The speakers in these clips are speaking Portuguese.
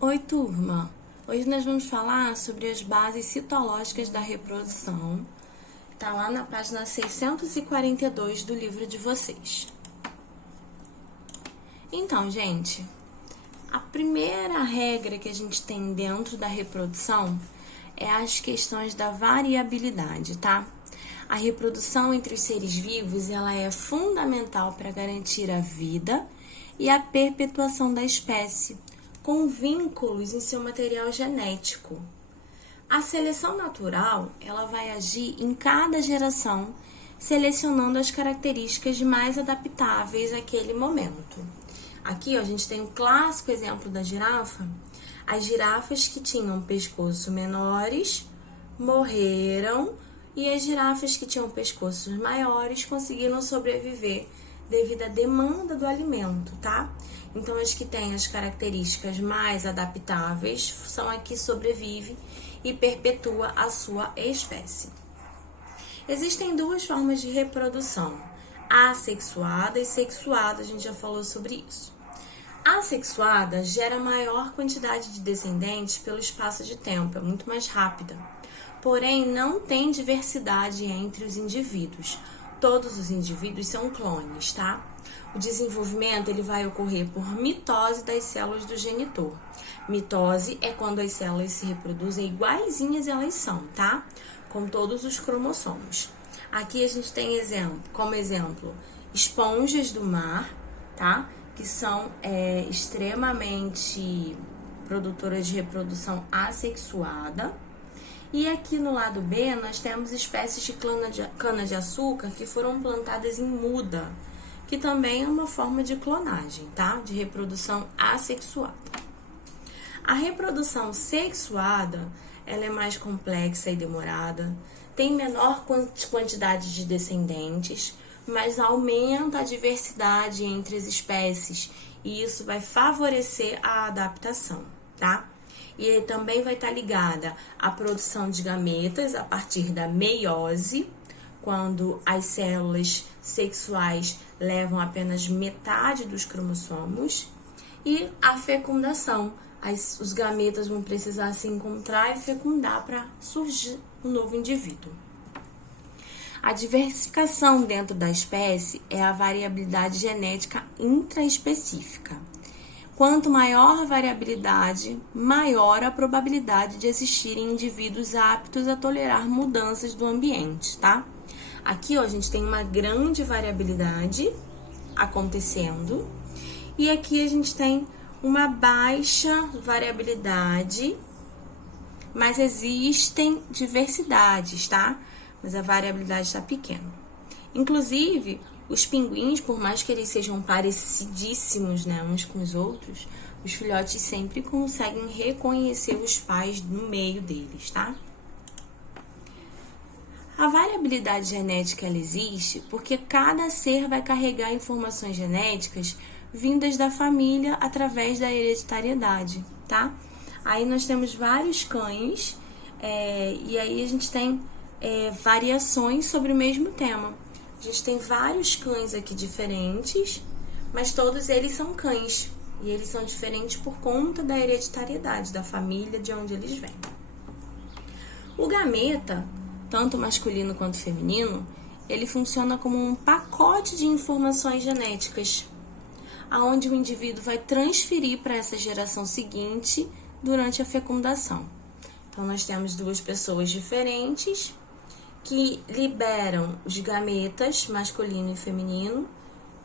Oi, turma! Hoje nós vamos falar sobre as bases citológicas da reprodução. Tá lá na página 642 do livro de vocês. Então, gente, a primeira regra que a gente tem dentro da reprodução é as questões da variabilidade, tá? A reprodução entre os seres vivos, ela é fundamental para garantir a vida e a perpetuação da espécie, com vínculos em seu material genético. A seleção natural, ela vai agir em cada geração, selecionando as características mais adaptáveis àquele momento. Aqui, ó, a gente tem um clássico exemplo da girafa. As girafas que tinham pescoço menores morreram e as girafas que tinham pescoços maiores conseguiram sobreviver devido à demanda do alimento, tá? Então, as que têm as características mais adaptáveis são as que sobrevivem e perpetua a sua espécie. Existem duas formas de reprodução, assexuada e sexuada, a gente já falou sobre isso. A assexuada gera maior quantidade de descendentes pelo espaço de tempo, é muito mais rápida. Porém, não tem diversidade entre os indivíduos. Todos os indivíduos são clones, tá? O desenvolvimento ele vai ocorrer por mitose das células do genitor. Mitose é quando as células se reproduzem iguaizinhas elas são, tá? Com todos os cromossomos. Aqui a gente tem como exemplo esponjas do mar, tá? Que são extremamente produtoras de reprodução assexuada. E aqui no lado B, nós temos espécies de cana-de-açúcar que foram plantadas em muda, que também é uma forma de clonagem, tá? De reprodução assexuada. A reprodução sexuada, ela é mais complexa e demorada, tem menor quantidade de descendentes, mas aumenta a diversidade entre as espécies e isso vai favorecer a adaptação, tá? E também vai estar ligada à produção de gametas a partir da meiose, quando as células sexuais levam apenas metade dos cromossomos, e a fecundação. Os gametas vão precisar se encontrar e fecundar para surgir um novo indivíduo. A diversificação dentro da espécie é a variabilidade genética intraespecífica. Quanto maior a variabilidade, maior a probabilidade de existirem indivíduos aptos a tolerar mudanças do ambiente, tá? Aqui, ó, a gente tem uma grande variabilidade acontecendo e aqui a gente tem uma baixa variabilidade, mas existem diversidades, tá? Mas a variabilidade está pequena. Inclusive, os pinguins, por mais que eles sejam parecidíssimos, né, uns com os outros, os filhotes sempre conseguem reconhecer os pais no meio deles, tá? A variabilidade genética ela existe porque cada ser vai carregar informações genéticas vindas da família através da hereditariedade, tá? Aí nós temos vários cães e aí a gente tem variações sobre o mesmo tema. A gente tem vários cães aqui diferentes, mas todos eles são cães. E eles são diferentes por conta da hereditariedade, da família de onde eles vêm. O gameta, tanto masculino quanto feminino, ele funciona como um pacote de informações genéticas, aonde o indivíduo vai transferir para essa geração seguinte durante a fecundação. Então, nós temos duas pessoas diferentes que liberam os gametas, masculino e feminino,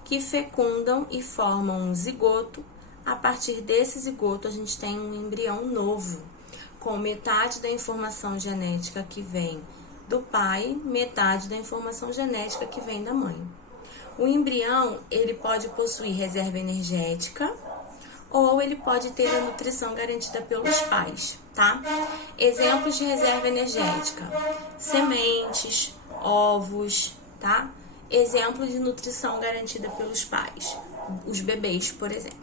que fecundam e formam um zigoto. A partir desse zigoto, a gente tem um embrião novo, com metade da informação genética que vem do pai, metade da informação genética que vem da mãe. O embrião, ele pode possuir reserva energética, ou ele pode ter a nutrição garantida pelos pais, tá? Exemplos de reserva energética: sementes, ovos, tá? Exemplo de nutrição garantida pelos pais, os bebês, por exemplo.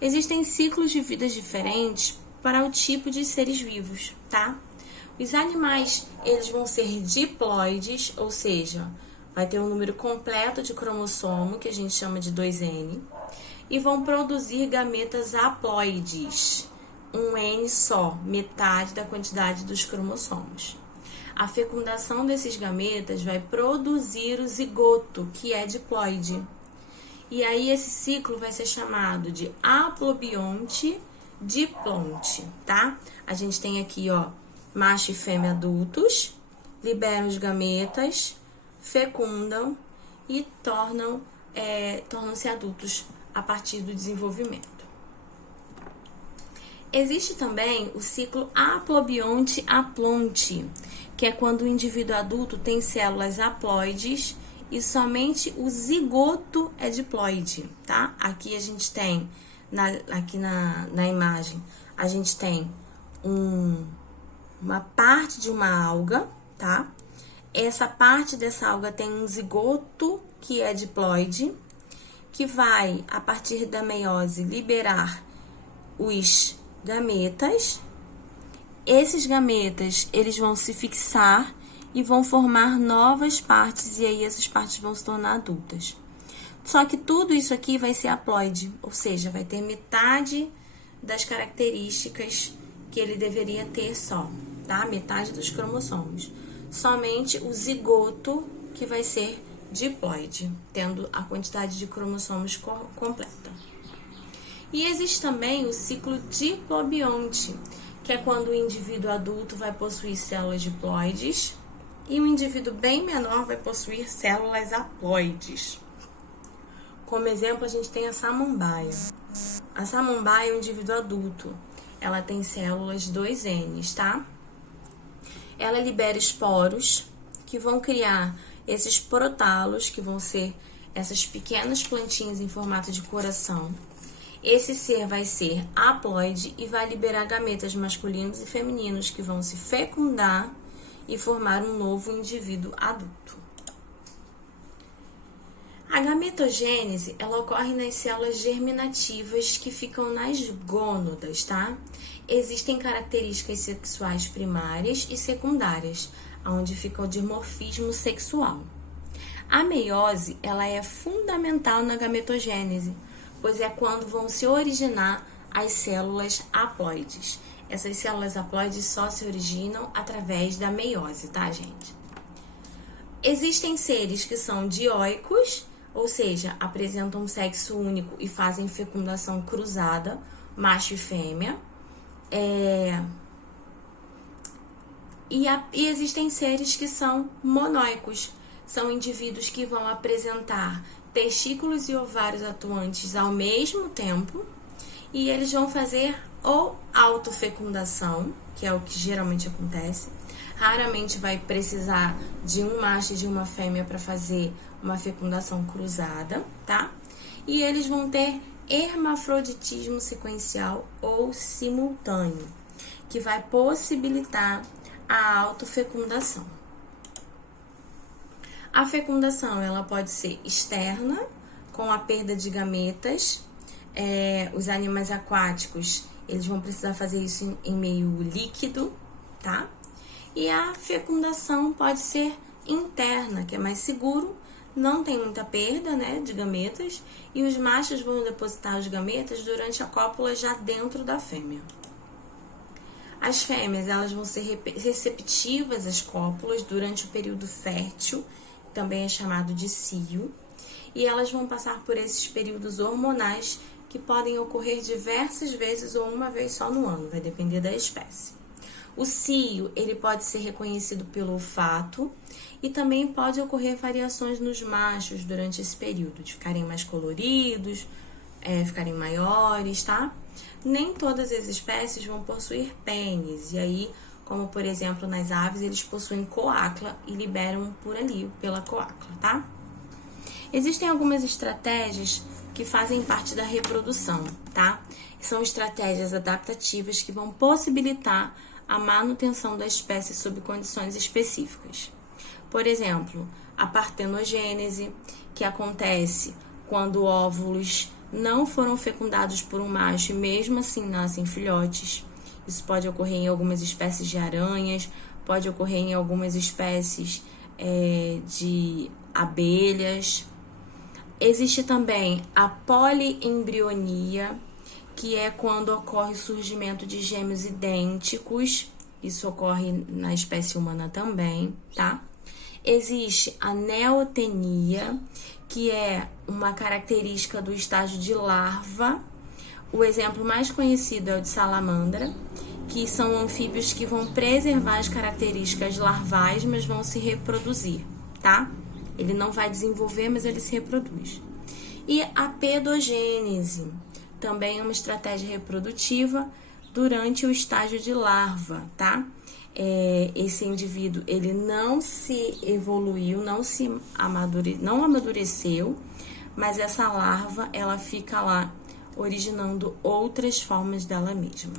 Existem ciclos de vidas diferentes para o tipo de seres vivos, tá? Os animais, eles vão ser diploides, ou seja, vai ter um número completo de cromossomo, que a gente chama de 2N. e vão produzir gametas haploides, um N só, metade da quantidade dos cromossomos. A fecundação desses gametas vai produzir o zigoto, que é diploide. E aí esse ciclo vai ser chamado de haplobionte diplonte, tá? A gente tem aqui, ó, macho e fêmea adultos, liberam os gametas, fecundam e tornam-se adultos a partir do desenvolvimento. Existe também o ciclo haplobionte-aplonte, que é quando o indivíduo adulto tem células haploides e somente o zigoto é diploide, tá? Aqui a gente tem, na imagem, a gente tem uma parte de uma alga, tá? Essa parte dessa alga tem um zigoto que é diploide, que vai, a partir da meiose, liberar os gametas. Esses gametas, eles vão se fixar e vão formar novas partes, e aí essas partes vão se tornar adultas. Só que tudo isso aqui vai ser haploide, ou seja, vai ter metade das características que ele deveria ter só, tá? Metade dos cromossomos. Somente o zigoto que vai ser diploide, tendo a quantidade de cromossomos completa. E existe também o ciclo diplobionte, que é quando o indivíduo adulto vai possuir células diploides e o indivíduo bem menor vai possuir células haploides. Como exemplo, a gente tem a samambaia. A samambaia é um indivíduo adulto. Ela tem células 2N, tá? Ela libera esporos que vão criar esses protalos, que vão ser essas pequenas plantinhas em formato de coração. Esse ser vai ser haploide e vai liberar gametas masculinos e femininos que vão se fecundar e formar um novo indivíduo adulto. A gametogênese, ela ocorre nas células germinativas que ficam nas gônadas, tá? Existem características sexuais primárias e secundárias, onde fica o dimorfismo sexual. A meiose, ela é fundamental na gametogênese, pois é quando vão se originar as células haploides. Essas células haploides só se originam através da meiose, tá, gente? Existem seres que são dioicos, ou seja, apresentam um sexo único e fazem fecundação cruzada, macho e fêmea. E existem seres que são monóicos, são indivíduos que vão apresentar testículos e ovários atuantes ao mesmo tempo, e eles vão fazer ou autofecundação, que é o que geralmente acontece. Raramente vai precisar de um macho e de uma fêmea para fazer uma fecundação cruzada, tá? E eles vão ter hermafroditismo sequencial ou simultâneo, que vai possibilitar a autofecundação. A fecundação, ela pode ser externa, com a perda de gametas. Os animais aquáticos, eles vão precisar fazer isso em meio líquido, tá? E a fecundação pode ser interna, que é mais seguro, não tem muita perda, né, de gametas, e os machos vão depositar os gametas durante a cópula já dentro da fêmea. As fêmeas, elas vão ser receptivas às cópulas durante o período fértil, também é chamado de cio, e elas vão passar por esses períodos hormonais que podem ocorrer diversas vezes ou uma vez só no ano, vai depender da espécie. O cio, ele pode ser reconhecido pelo olfato e também pode ocorrer variações nos machos durante esse período, de ficarem mais coloridos, ficarem maiores, tá? Nem todas as espécies vão possuir pênis, e aí, como por exemplo nas aves, eles possuem coacla e liberam por ali, pela coacla, tá? Existem algumas estratégias que fazem parte da reprodução, tá? São estratégias adaptativas que vão possibilitar a manutenção da espécie sob condições específicas. Por exemplo, a partenogênese, que acontece quando óvulos não foram fecundados por um macho e mesmo assim nascem filhotes. Isso pode ocorrer em algumas espécies de aranhas, pode ocorrer em algumas espécies de abelhas. Existe também a poliembrionia, que é quando ocorre o surgimento de gêmeos idênticos. Isso ocorre na espécie humana também, tá? Existe a neotenia, que é uma característica do estágio de larva. O exemplo mais conhecido é o de salamandra, que são anfíbios que vão preservar as características larvais, mas vão se reproduzir, tá? Ele não vai desenvolver, mas ele se reproduz. E a pedogênese, também é uma estratégia reprodutiva durante o estágio de larva, tá? Esse indivíduo, ele não se evoluiu, não amadureceu, mas essa larva, ela fica lá originando outras formas dela mesma.